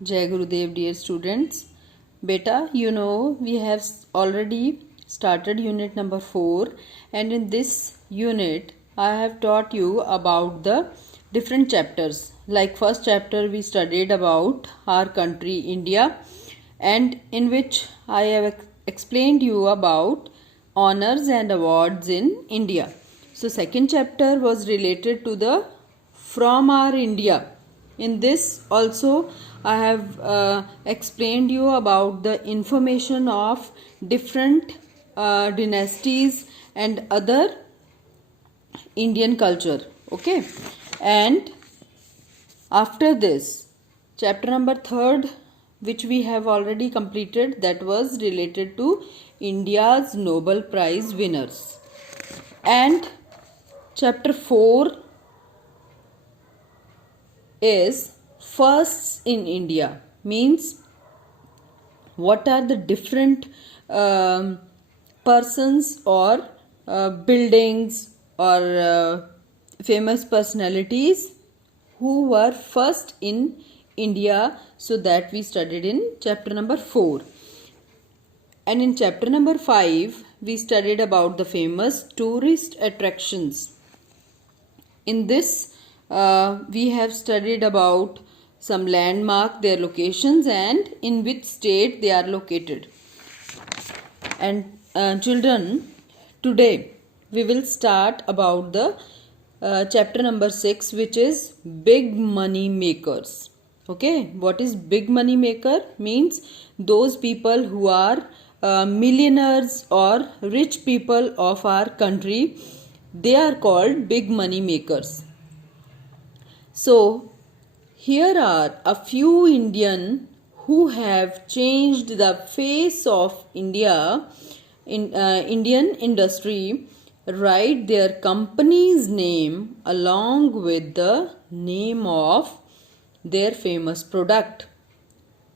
Jai Gurudev, dear students. Beta, you know we have already started unit number 4, and in this unit I have taught you about the different chapters. Like first chapter we studied about our country India, and in which I have explained you about honors and awards in India. So second chapter was related to the from our India. In this also I have explained you about the information of different dynasties and other Indian culture. Okay, and after this chapter number 3rd, which we have already completed, that was related to India's Nobel Prize winners, and chapter 4 is firsts in India, means what are the different persons or buildings or famous personalities who were first in India. So that we studied in chapter number 4. And in chapter number 5 we studied about the famous tourist attractions. In this we have studied about some landmark, their locations, and in which state they are located. And children, today we will start about the chapter number 6, which is big money makers. Okay, what is big money maker? Means those people who are millionaires or rich people of our country, they are called big money makers. So here are a few Indian who have changed the face of India in Indian industry. Write their company's name along with the name of their famous product.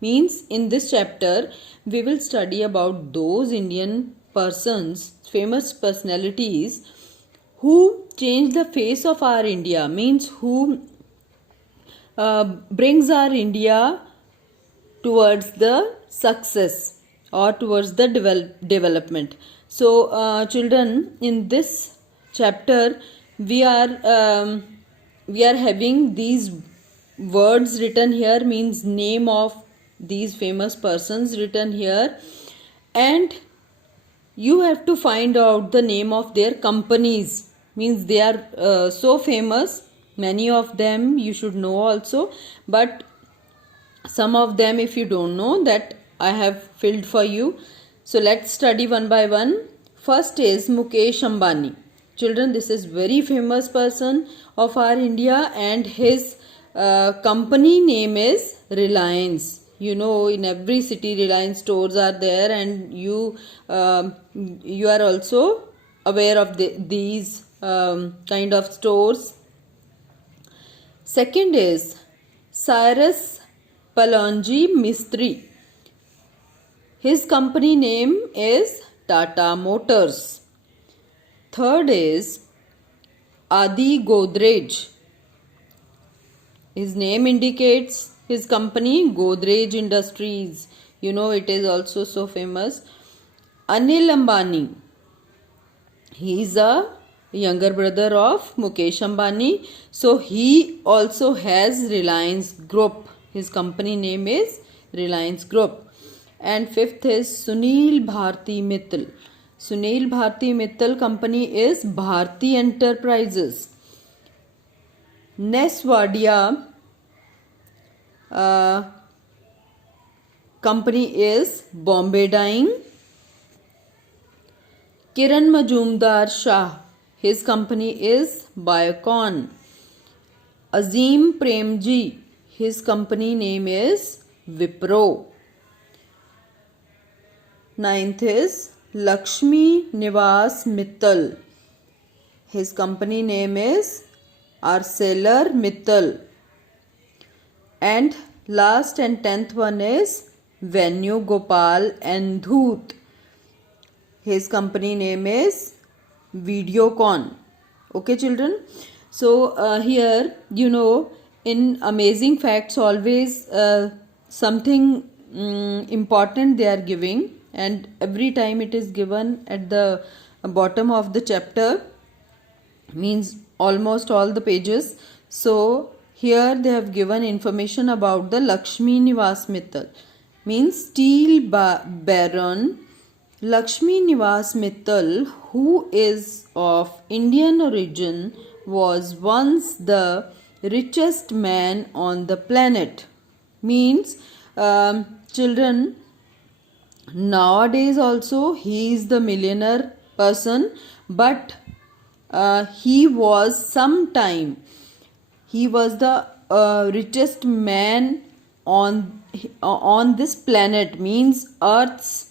Means in this chapter we will study about those Indian persons, famous personalities who changed the face of our India, means who brings our India towards the success or towards the development. So children, in this chapter we are having these words written here, means name of these famous persons written here, and you have to find out the name of their companies, means they are so famous. Many of them you should know also, but some of them if you don't know, that I have filled for you. So let's study one by one. First is Mukesh Ambani. Children, this is very famous person of our India, and his company name is Reliance. You know, in every city Reliance stores are there, and you are also aware of these kind of stores. Second is Cyrus Palonji Mistry. His company name is Tata Motors. Third is Adi Godrej. His name indicates his company Godrej Industries. You know, it is also so famous. Anil Ambani. He is a younger brother of Mukesh Ambani. So he also has Reliance Group. His company name is Reliance Group. And fifth is Sunil Bharti Mittal. Sunil Bharti Mittal company is Bharti Enterprises. Neswadia company is Bombay Dyeing. Kiran Majumdar Shah, his company is Biocon. Azim Premji, his company name is Wipro. Ninth is Lakshmi Nivas Mittal. His company name is Arcelor Mittal. And last and 10th one is Venu Gopal Andhut. His company name is Videocon. Okay, children. So here, you know, in amazing facts always something important they are giving, and every time it is given at the bottom of the chapter, means almost all the pages. So here they have given information about the Lakshmi Nivas Mittal, means steel baron Lakshmi Nivas Mittal, who is of Indian origin, was once the richest man on the planet. Means children, nowadays also he is the millionaire person, but he was sometime he was the richest man on this planet, means earth's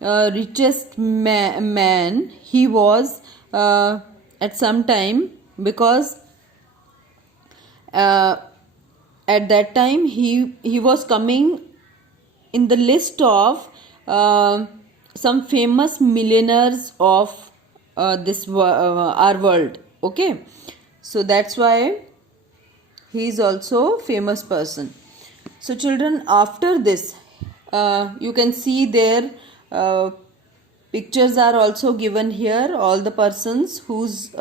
richest man he was at some time, because at that time he was coming in the list of some famous millionaires of our world. Okay, so that's why he is also famous person. So children, after this you can see there pictures are also given here, all the persons whose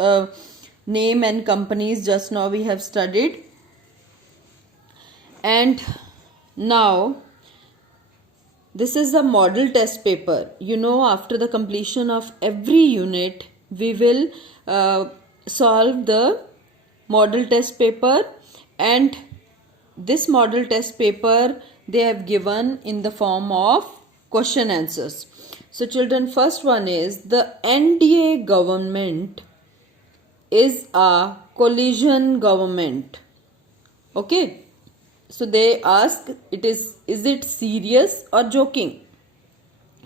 name and companies just now we have studied. And now this is a model test paper. After the completion of every unit, we will solve the model test paper, and this model test paper they have given in the form of question answers. So children, first one is, the NDA government is a coalition government. Okay, so they ask, is it serious or joking?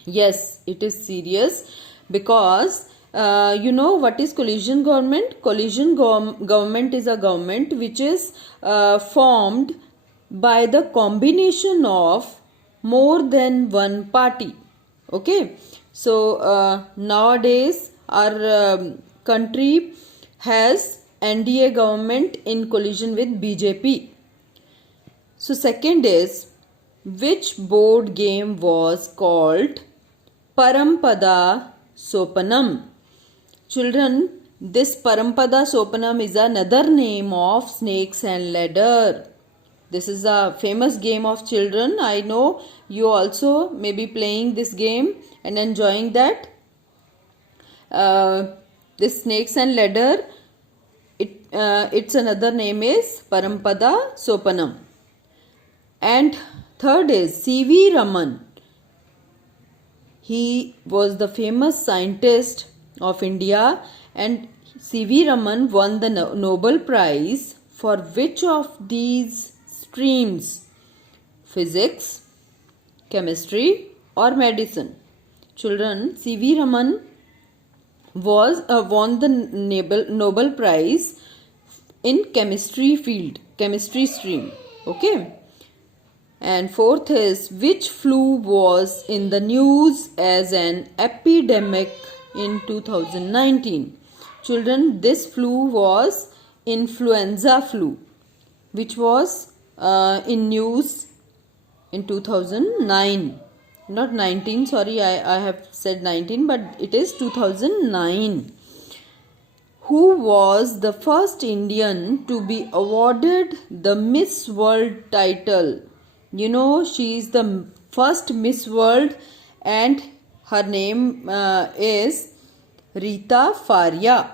Yes, it is serious, because what is coalition government? Coalition government is a government which is formed by the combination of more than one party. Okay, so nowadays our country has NDA government in coalition with BJP. So second is, which board game was called Parampada Sopanam? Children, this Parampada Sopanam is another name of snakes and ladder. This is a famous game of children. I know you also may be playing this game and enjoying that. This snakes and ladder, its another name is Parampada Sopanam. And third is C.V. Raman. He was the famous scientist of India, and C.V. Raman won the Nobel Prize for which of these streams? Physics, chemistry or medicine? Children, C.V. Raman won the Nobel Prize in chemistry field, chemistry stream. Okay. And fourth is, which flu was in the news as an epidemic in 2019? Children, this flu was influenza flu, which was in news in 2009. Not 19, sorry, I have said 19, but it is 2009. Who was the first Indian to be awarded the Miss World title? She is the first Miss World, and her name is Rita Faria.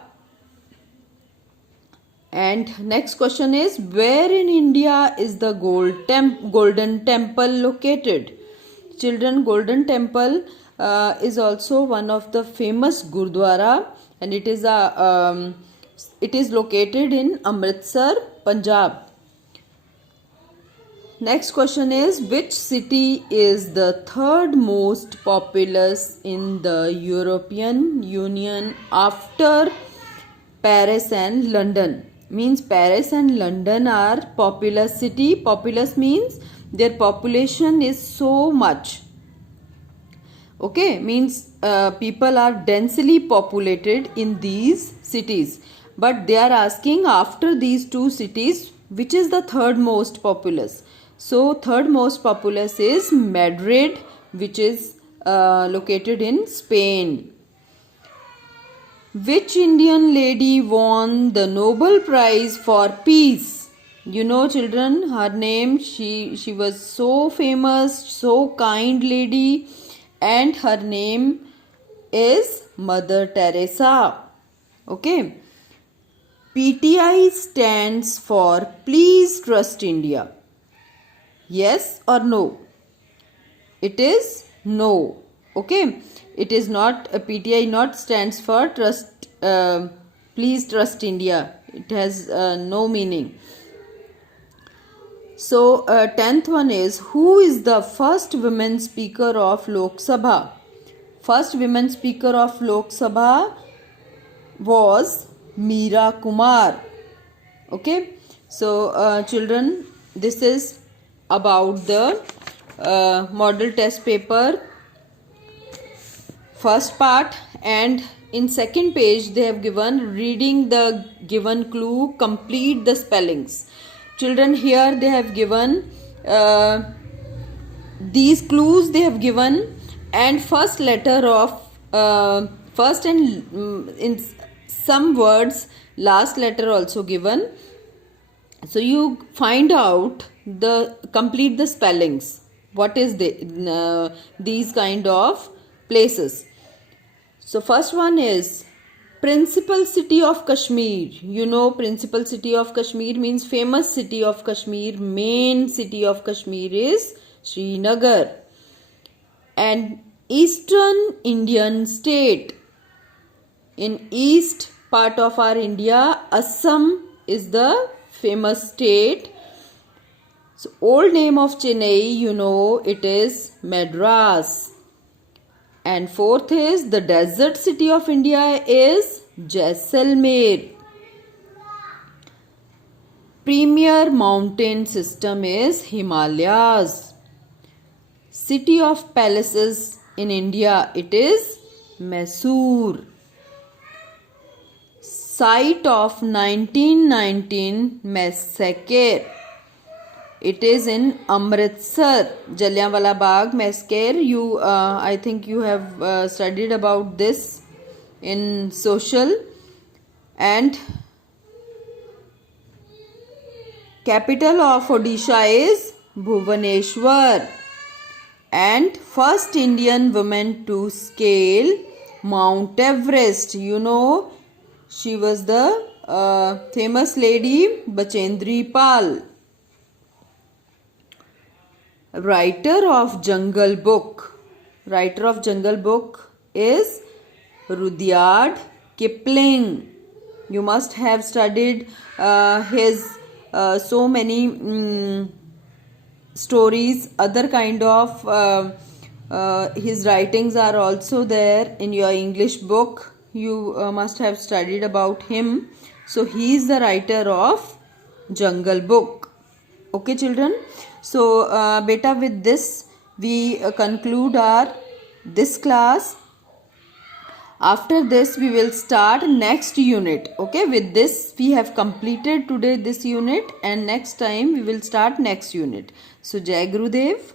And next question is, where in India is the Golden Temple located? Children, Golden Temple is also one of the famous Gurdwara, and it is located in Amritsar, Punjab. Next question is, which city is the third most populous in the European Union after Paris and London? Means Paris and London are populous city. Populous means their population is so much. Okay, means people are densely populated in these cities. But they are asking, after these two cities, which is the third most populous? So third most populous is Madrid, which is located in Spain. Which Indian lady won the Nobel Prize for Peace? You know, children, her name, she was so famous, so kind lady, and her name is Mother Teresa. Okay. PTI stands for Please Trust India. Yes or no? It is no. Okay. It is not a PTI not stands for trust. Please trust India. It has no meaning. So 10th one is, who is the first women speaker of Lok Sabha? First women speaker of Lok Sabha was Meera Kumar. Okay. So children, this is about the model test paper first part, and in second page they have given reading the given clue, complete the spellings. Children, here they have given these clues they have given, and first letter of first and in some words last letter also given. So you find out the complete the spellings. What is these kind of places? So first one is principal city of Kashmir. You know, principal city of Kashmir means famous city of Kashmir. Main city of Kashmir is Srinagar. And eastern Indian state. In east part of our India, Assam is the famous state. So old name of Chennai, you know, it is Madras. And fourth is the desert city of India is Jaisalmer. Premier mountain system is Himalayas. City of palaces in India, it is Mysore. Site of 1919 massacre, it is in Amritsar. Jallianwala Bagh massacre. You, I think you have studied about this in social. And capital of Odisha is Bhubaneswar. And first Indian woman to scale Mount Everest. You know, she was the famous lady Bachendri Pal. Writer of Jungle Book. Writer of Jungle Book is Rudyard Kipling. You must have studied his so many stories. Other kind of his writings are also there in your English book. You must have studied about him. So he is the writer of Jungle Book. Okay, children. So beta, with this we conclude our this class. After this we will start next unit. Okay, with this we have completed today this unit, and next time we will start next unit. So Jai Gurudev.